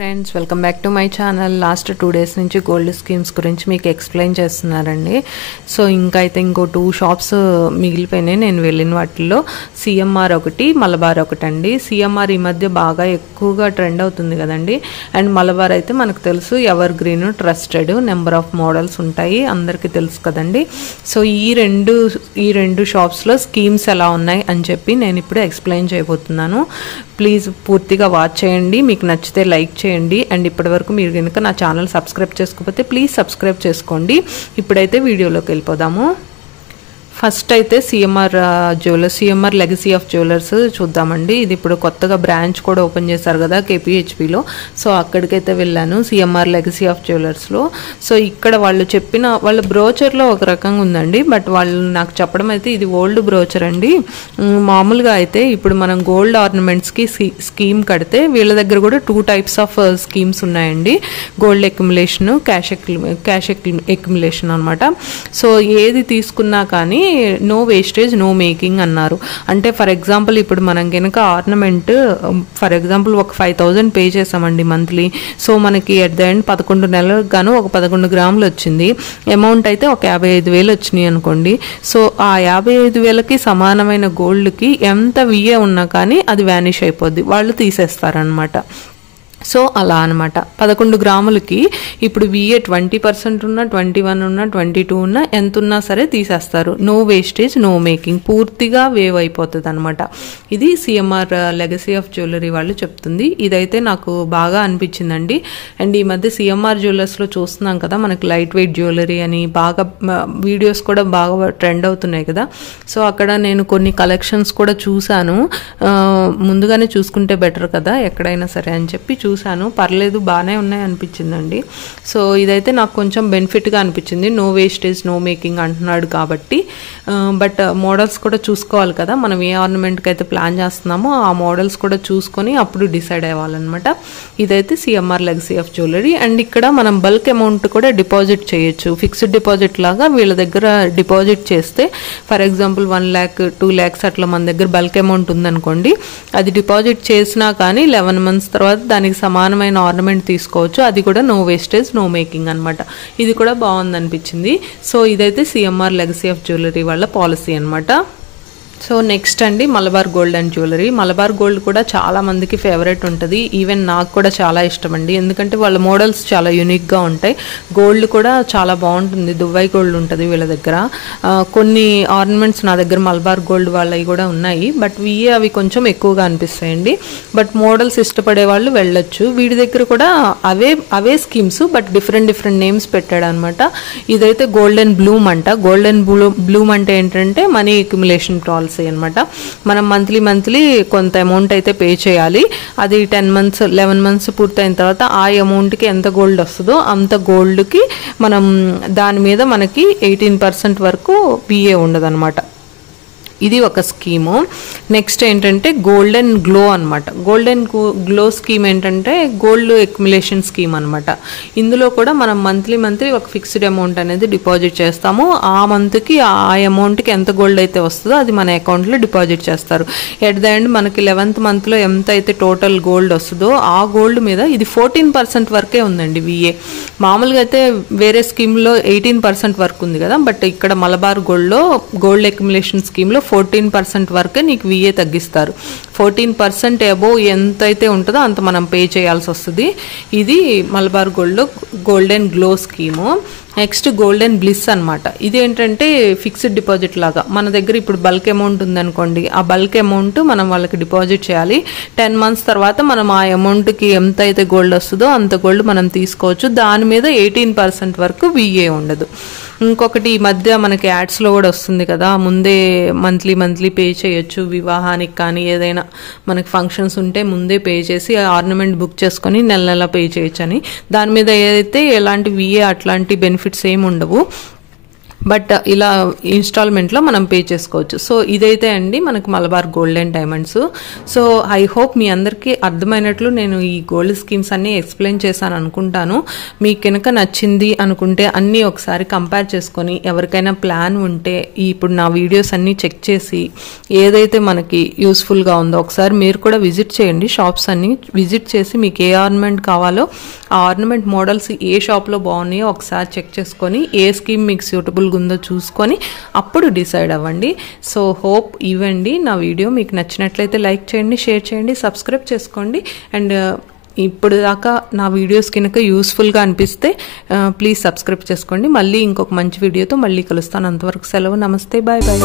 Friends welcome back to my channel. Last 2 days నుంచి gold schemes గురించి మీకు explain చేస్తున్నారండి. సో ఇంకా అయితే ఇంకో 2 షాప్స్ మిగిలిపోయినాయి నేను వెళ్ళిన వాటిల్లో. సిఎంఆర్ ఒకటి, మలబార్ ఒకటి అండి. సిఎంఆర్ ఈ మధ్య బాగా ఎక్కువగా ట్రెండ్ అవుతుంది కదండి. అండ్ మలబార్ అయితే మనకు తెలుసు ever green, trusted, number of models ఉంటాయి, అందరికీ తెలుసు కదండి. సో ఈ రెండు షాప్స్లో స్కీమ్స్ ఎలా ఉన్నాయి అని చెప్పి నేను ఇప్పుడు ఎక్స్ప్లెయిన్ చేయబోతున్నాను. ప్లీజ్ పూర్తిగా వాచ్ చేయండి, మీకు నచ్చితే లైక్ చేయండి. అండ్ ఇప్పటివరకు మీరు కనుక నా ఛానల్ సబ్స్క్రైబ్ చేసుకోకపోతే ప్లీజ్ సబ్స్క్రైబ్ చేసుకోండి. ఇప్పుడైతే వీడియోలోకి వెళ్ళిపోదాము. ఫస్ట్ అయితే CMR jewellers, CMR legacy of jewellers చూద్దామండి. ఇది ఇప్పుడు కొత్తగా బ్రాంచ్ కూడా ఓపెన్ చేశారు కదా కేపీహెచ్పిలో. సో అక్కడికైతే వెళ్ళాను, సిఎంఆర్ లెగసీ ఆఫ్ జ్యువెలర్స్లో. సో ఇక్కడ వాళ్ళు చెప్పిన వాళ్ళ బ్రోచర్లో ఒక రకంగా ఉందండి, బట్ వాళ్ళు నాకు చెప్పడం అయితే ఇది ఓల్డ్ బ్రోచర్ అండి. మామూలుగా అయితే ఇప్పుడు మనం గోల్డ్ ఆర్నమెంట్స్కి స్కీమ్ కడితే వీళ్ళ దగ్గర కూడా 2 types ఆఫ్ స్కీమ్స్ ఉన్నాయండి. గోల్డ్ అక్యుములేషన్, క్యాష్ అక్యుములేషన్ అనమాట. సో ఏది తీసుకున్నా కానీ నో వేస్టేజ్ నో మేకింగ్ అన్నారు. అంటే ఫర్ ఎగ్జాంపుల్ ఇప్పుడు మనం కనుక ఆర్నమెంట్ ఫర్ ఎగ్జాంపుల్ ఒక 5,000 పే చేసామండి మంత్లీ. సో మనకి ఎట్ ద ఎండ్ 11 నెలలకు గాను ఒక 11 గ్రాములు వచ్చింది. అమౌంట్ అయితే ఒక 55,000 వచ్చినాయి అనుకోండి. సో ఆ 55,000కి సమానమైన గోల్డ్కి ఎంత విఏ ఉన్నా కానీ అది వ్యానిష్ అయిపోద్ది, వాళ్ళు తీసేస్తారనమాట. సో అలా అనమాట. 11 గ్రాములకి ఇప్పుడు విఏ 20% ఉన్నా, 21 ఉన్నా, 22 ఉన్నా, ఎంత ఉన్నా సరే తీసేస్తారు. నో వేస్టేజ్ నో మేకింగ్, పూర్తిగా వేవ్ అయిపోతుంది అనమాట. ఇది సిఎంఆర్ లెగసీ ఆఫ్ జ్యువెలరీ వాళ్ళు చెప్తుంది. ఇదైతే నాకు బాగా అనిపించిందండి. అండ్ ఈ మధ్య సిఎంఆర్ జ్యువెలర్స్లో చూస్తున్నాం కదా మనకి లైట్ వెయిట్ జ్యువెలరీ అని బాగా వీడియోస్ కూడా బాగా ట్రెండ్ అవుతున్నాయి కదా. సో అక్కడ నేను కొన్ని కలెక్షన్స్ కూడా చూశాను. ముందుగానే చూసుకుంటే బెటర్ కదా ఎక్కడైనా సరే అని చెప్పి చూశాను. పర్లేదు, బాగానే ఉన్నాయి అనిపించిందండి. సో ఇదైతే నాకు కొంచెం బెనిఫిట్గా అనిపించింది. నో వేస్టేజ్ నో మేకింగ్ అంటున్నాడు కాబట్టి. బట్ మోడల్స్ కూడా చూసుకోవాలి కదా, మనం ఏ ఆర్నమెంట్కి అయితే ప్లాన్ చేస్తున్నామో ఆ మోడల్స్ కూడా చూసుకొని అప్పుడు డిసైడ్ అవ్వాలన్నమాట. ఇదైతే CMR legacy of jewellery. And ఇక్కడ మనం బల్క్ అమౌంట్ కూడా డిపాజిట్ చేయొచ్చు. ఫిక్స్డ్ డిపాజిట్ లాగా వీళ్ళ దగ్గర డిపాజిట్ చేస్తే ఫర్ ఎగ్జాంపుల్ 1 lakh 2 lakhs అట్లా మన దగ్గర బల్క్ అమౌంట్ ఉందనుకోండి, అది డిపాజిట్ చేసినా కానీ 11 months తర్వాత దానికి సమానమైన ఆర్నమెంట్ తీసుకోవచ్చు. అది కూడా నో వేస్టేజ్ నో మేకింగ్ అనమాట. ఇది కూడా బాగుంది అనిపించింది. సో ఇదైతే సిఎంఆర్ లెగసీ ఆఫ్ జ్యువెలరీ వాళ్ళ పాలసీ అనమాట. సో నెక్స్ట్ అండి Malabar gold and jewellery. Malabar gold కూడా చాలా మందికి ఫేవరెట్ ఉంటుంది. ఈవెన్ నాకు కూడా చాలా ఇష్టం అండి, ఎందుకంటే వాళ్ళ మోడల్స్ చాలా యూనిక్గా ఉంటాయి. గోల్డ్ కూడా చాలా బాగుంటుంది, దుబాయ్ గోల్డ్ ఉంటుంది వీళ్ళ దగ్గర. కొన్ని ఆర్నమెంట్స్ నా దగ్గర మలబార్ గోల్డ్ వాళ్ళవి కూడా ఉన్నాయి, బట్ అవి కొంచెం ఎక్కువగా అనిపిస్తాయండి. బట్ మోడల్స్ ఇష్టపడే వాళ్ళు వెళ్ళొచ్చు. వీడి దగ్గర కూడా అవే స్కీమ్స్, బట్ డిఫరెంట్ నేమ్స్ పెట్టాడు అనమాట. ఇదైతే గోల్డెన్ బ్లూమ్ అంట. గోల్డెన్ బ్లూమ్ అంటే ఏంటంటే మనీ అక్యుములేషన్ పాలసీ అనమాట. మనం మంత్లీ కొంత అమౌంట్ అయితే పే చేయాలి. అది 10 months 11 months పూర్తయిన తర్వాత ఆ అమౌంట్కి ఎంత గోల్డ్ వస్తుందో అంత గోల్డ్కి మనం దాని మీద మనకి 18% వరకు విఏ ఉండదు అనమాట. ఇది ఒక స్కీము. నెక్స్ట్ ఏంటంటే గోల్డెన్ గ్లో అనమాట. గోల్డెన్ గ్లో స్కీమ్ ఏంటంటే గోల్డ్ అక్యుములేషన్ స్కీమ్ అనమాట. ఇందులో కూడా మనం మంత్లీ ఒక ఫిక్స్డ్ అమౌంట్ అనేది డిపాజిట్ చేస్తాము. ఆ మంత్కి ఆ అమౌంట్కి ఎంత గోల్డ్ అయితే వస్తుందో అది మన అకౌంట్లో డిపాజిట్ చేస్తారు. ఎట్ ద ఎండ్ మనకి 11th monthలో ఎంత అయితే టోటల్ గోల్డ్ వస్తుందో ఆ గోల్డ్ మీద ఇది 14% వరకే ఉందండి విఏ. మామూలుగా అయితే వేరే స్కీమ్లో 18% వరకు ఉంది కదా, బట్ ఇక్కడ మలబార్ గోల్డ్లో గోల్డ్ అక్యుములేషన్ స్కీమ్లో 14% వరకే నీకు విఏ తగ్గిస్తారు. 14% అబోవ్ ఎంత అయితే ఉంటుందో అంత మనం పే చేయాల్సి వస్తుంది. ఇది మలబార్ గోల్డ్లో golden glow scheme. Next golden bliss అనమాట. ఇది ఏంటంటే ఫిక్స్డ్ డిపాజిట్ లాగా. మన దగ్గర ఇప్పుడు బల్క్ అమౌంట్ ఉందనుకోండి, ఆ బల్క్ అమౌంట్ మనం వాళ్ళకి డిపాజిట్ చేయాలి. 10 months తర్వాత మనం ఆ అమౌంట్కి ఎంత అయితే గోల్డ్ వస్తుందో అంత గోల్డ్ మనం తీసుకోవచ్చు. దాని మీద 18% వరకు విఏ ఉండదు. ఇంకొకటి ఈ మధ్య మనకి యాడ్స్లో కూడా వస్తుంది కదా, ముందే మంత్లీ పే చేయొచ్చు. వివాహానికి కానీ ఏదైనా మనకి ఫంక్షన్స్ ఉంటే ముందే పే చేసి ఆర్నమెంట్ బుక్ చేసుకొని నెల పే చేయొచ్చు అని. దాని మీద ఏదైతే ఎలాంటి విఏ అట్లాంటి బెనిఫిట్స్ ఏమి ఉండవు. బట్ ఇలా ఇన్స్టాల్మెంట్లో మనం పే చేసుకోవచ్చు. సో ఇదైతే అండి మనకు Malabar gold and diamonds. So I hope మీ అందరికీ అర్థమైనట్లు నేను ఈ గోల్డ్ స్కీమ్స్ అన్నీ ఎక్స్ప్లెయిన్ చేశాను అనుకుంటాను. మీకు కనుక నచ్చింది అనుకుంటే అన్నీ ఒకసారి కంపేర్ చేసుకొని ఎవరికైనా ప్లాన్ ఉంటే ఇప్పుడు నా వీడియోస్ అన్నీ చెక్ చేసి ఏదైతే మనకి యూస్ఫుల్గా ఉందో ఒకసారి మీరు కూడా విజిట్ చేయండి. షాప్స్ అన్నీ విజిట్ చేసి మీకు ఏ ఆర్నమెంట్ కావాలో ఆ ఆర్నమెంట్ మోడల్స్ ఏ షాప్లో బాగున్నాయో ఒకసారి చెక్ చేసుకొని ఏ స్కీమ్ మీకు సూటబుల్గా ఉందో చూసుకొని అప్పుడు డిసైడ్ అవ్వండి. సో హోప్ ఇవ్వండి. నా వీడియో మీకు నచ్చినట్లయితే లైక్ చేయండి, షేర్ చేయండి, సబ్స్క్రైబ్ చేసుకోండి. అండ్ ఇప్పుడు దాకా నా వీడియోస్ కనుక యూస్ఫుల్గా అనిపిస్తే ప్లీజ్ సబ్స్క్రైబ్ చేసుకోండి. మళ్ళీ ఇంకొక మంచి వీడియోతో మళ్ళీ కలుస్తాను. అంతవరకు సెలవు. నమస్తే, బాయ్ బాయ్.